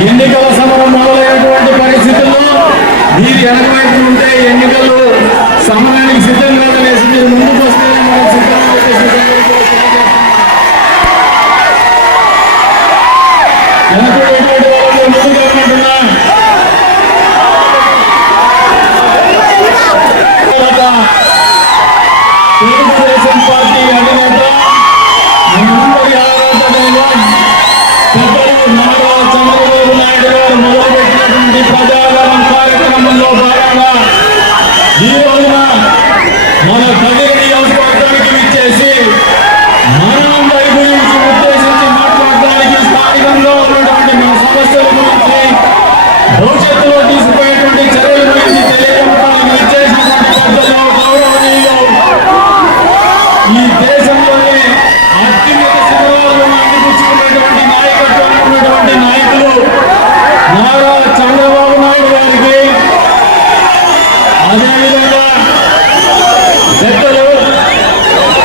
ఎన్నికల సమరం మొదలైనటువంటి పరిస్థితుల్లో మీరు వెనకవైపు ఉంటే ఎన్నికలు సమరానికి సిద్ధం కాదనేసి మీరు ముందుకు వస్తే తెలుగుదేశం పార్టీ అధినేత మీ ఈ దేశంలోనే అత్యున్నత శిబిరాలను అందిపుచ్చుకున్నటువంటి నాయకత్వం ఉన్నటువంటి నాయకులు నారా చంద్రబాబు నాయుడు గారికి అదేవిధంగా పెద్దలు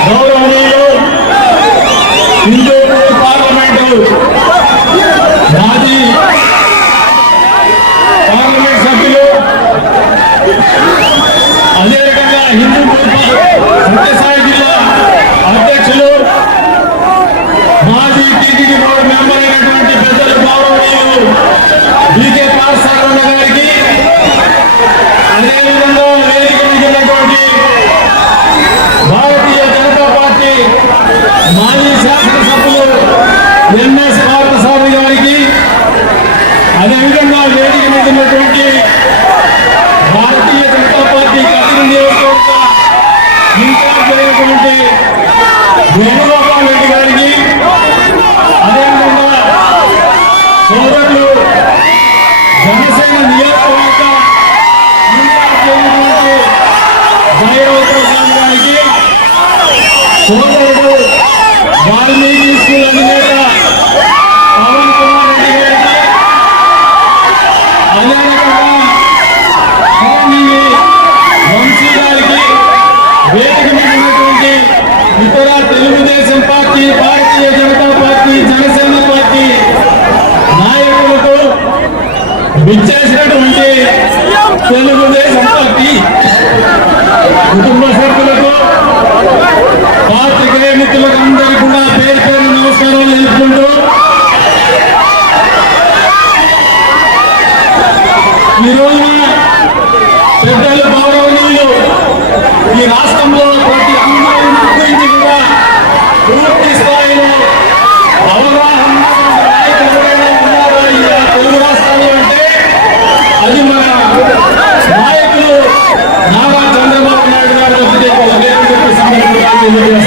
గౌరవనీయులు హిందూ పార్లమెంటు మాజీ పార్లమెంట్ సభ్యులు అదేవిధంగా హిందూ సత్యసాయి శాసనసభ్యులు ఎన్ఎస్ పార్థసారి గారికి అదేవిధంగా వేదిక మీద ఉన్నటువంటి భారతీయ జనతా పార్టీ కదిరి నియోజకవర్గ ఇన్ఛార్జ్ అయినటువంటి వేణుగోపాల్ రెడ్డి గారికి అదేవిధంగా సోదరులు జనసేన నియోజకవర్గ ఇన్ఛార్జ్ భైరవ ప్రసాద్ గారికి సోదరుడు వాల్మీకి స్కూల్ అధినేత పవన్ కుమార్ రెడ్డి గారికి అదేవిధంగా చిరంజీవి వంశీ గారికి వేదిక మీదటువంటి ఇతర Telugu Desam party Bharatiya Janata party Janasena party Telugu Desam party కుటుంబ సభ్యులకు Hallelujah.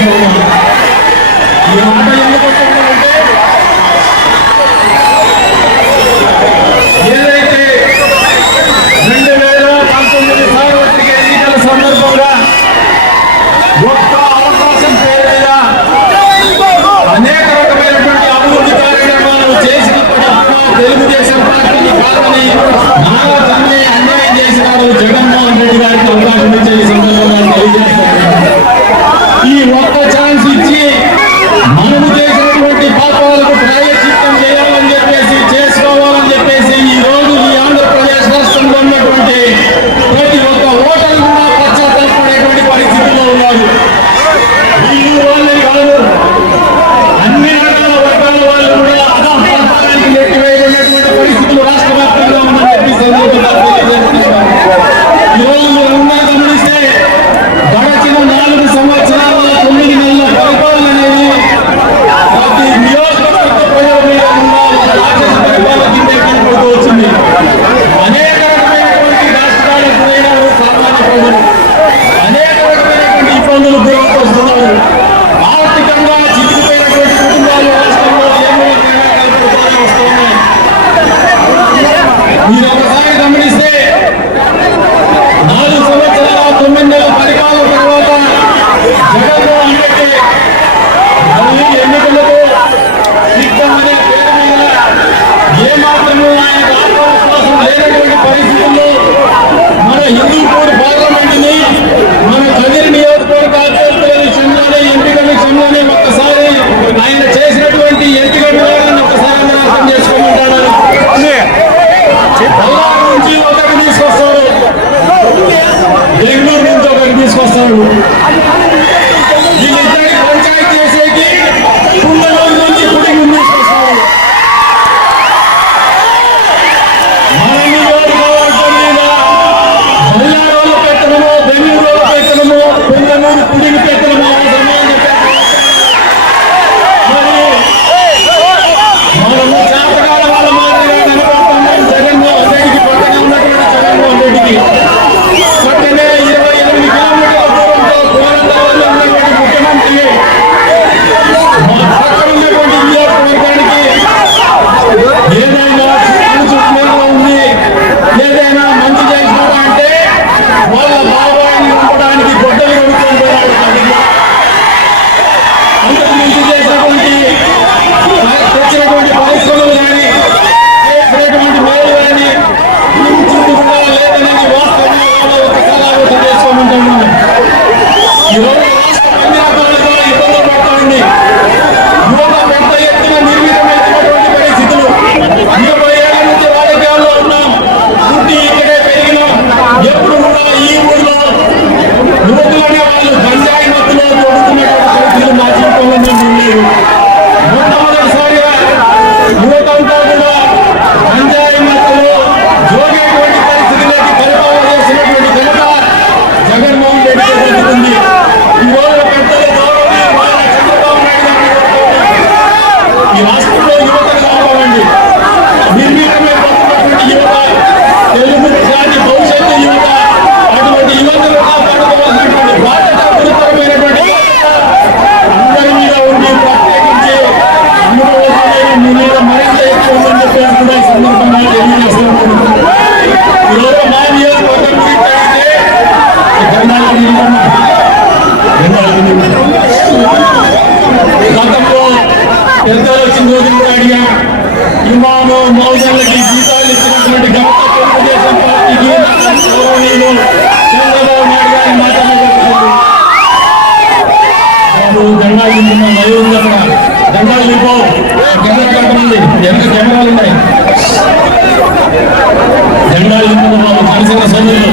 రావాల్సిన సోదరులు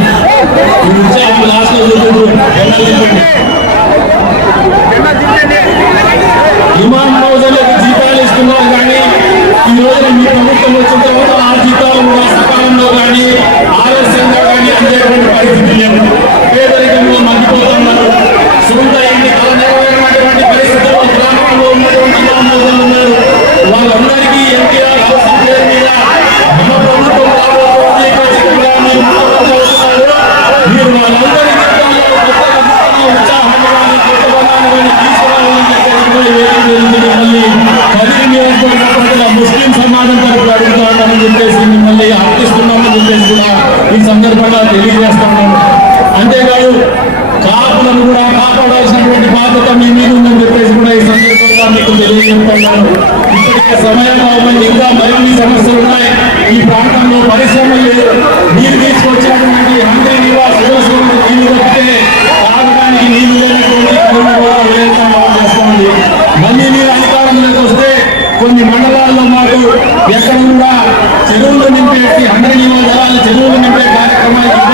మీరు వచ్చే ఆమె లాస్ట్లో చూసుకుంటూ డిమాండ్ రోజులకు జీతాలు ఇస్తున్నారు కానీ ఈ రోజున మీ ప్రభుత్వం వచ్చిన తర్వాత ఆ జీతాలు కూడా సకాలంలో కానీ ఆలస్యంగా కానీ అందేటువంటి పరిస్థితి లేదు. పేదరికంలో మండిపోతున్నారు. సొంత ఎన్ని కళ కాపాడాల్సినటువంటి బాధ్యత మీ మీద ఉందని చెప్పేసి కూడా ఈ సందర్భంగా మీకు తెలియజేస్తున్నాను ఇప్పటికే సమయం అవుతుంది ఇంకా మరిన్ని సమస్యలు ఉన్నాయి. ఈ ప్రాంతంలో పరిశ్రమలు నీరు తీసుకొచ్చేటువంటి హండ్రీ నివాస్ రోజులు నీళ్ళు వస్తే తాగడానికి నీళ్ళు లేనటువంటి మళ్ళీ మీరు అధికారంలోకి వస్తే కొన్ని మండలాల్లో మాకు ఎక్కడ కూడా చెరువులు నింపేసి హండ్రీ నివాస్ చెరువులు నింపే కార్యక్రమాలు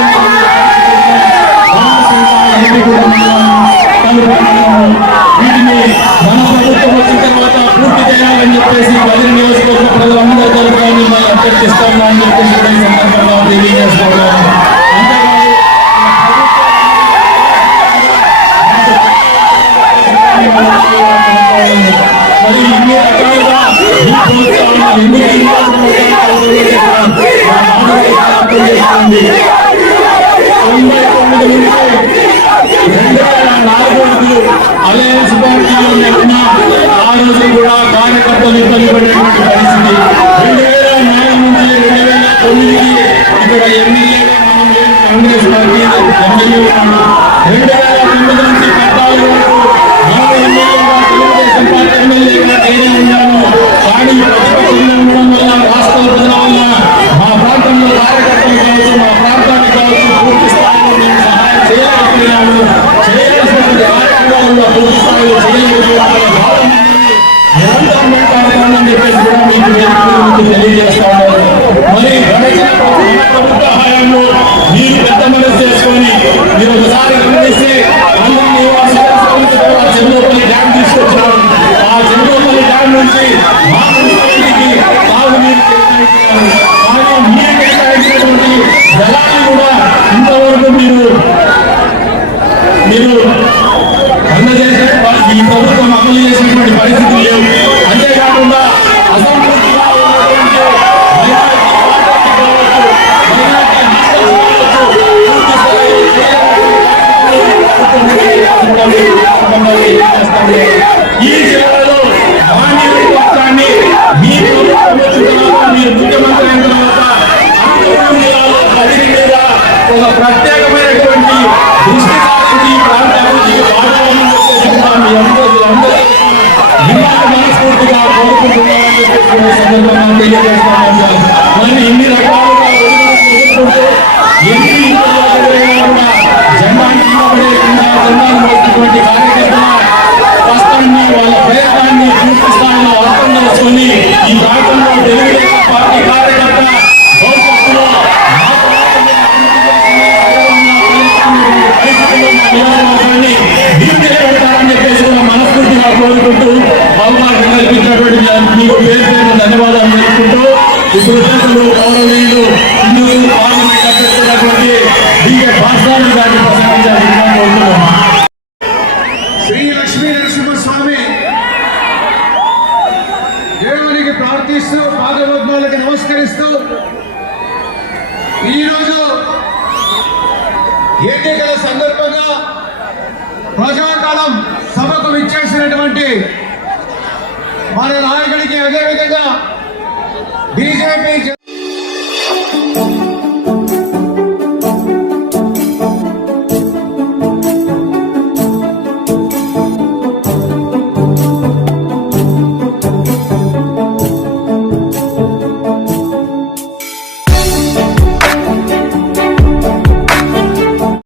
చేస్తుంది తొంభై తొమ్మిది నుంచి రెండు వేల నాలుగు వరకు అలయన్స్ పార్టీలో నెలకొన్న ఆ రోజు కూడా కార్యకర్తలు ఇబ్బంది పడినటువంటి పరిస్థితి. రెండు వేల నాలుగు నుంచి రెండు వేల తొమ్మిదికి ఇక్కడ ఎమ్మెల్యేగా మనం కాంగ్రెస్ పార్టీ ఎమ్మెల్యే రెండు వేల చేసినటువంటి మన నాయకుడికి అదేవిధంగా బీజేపీ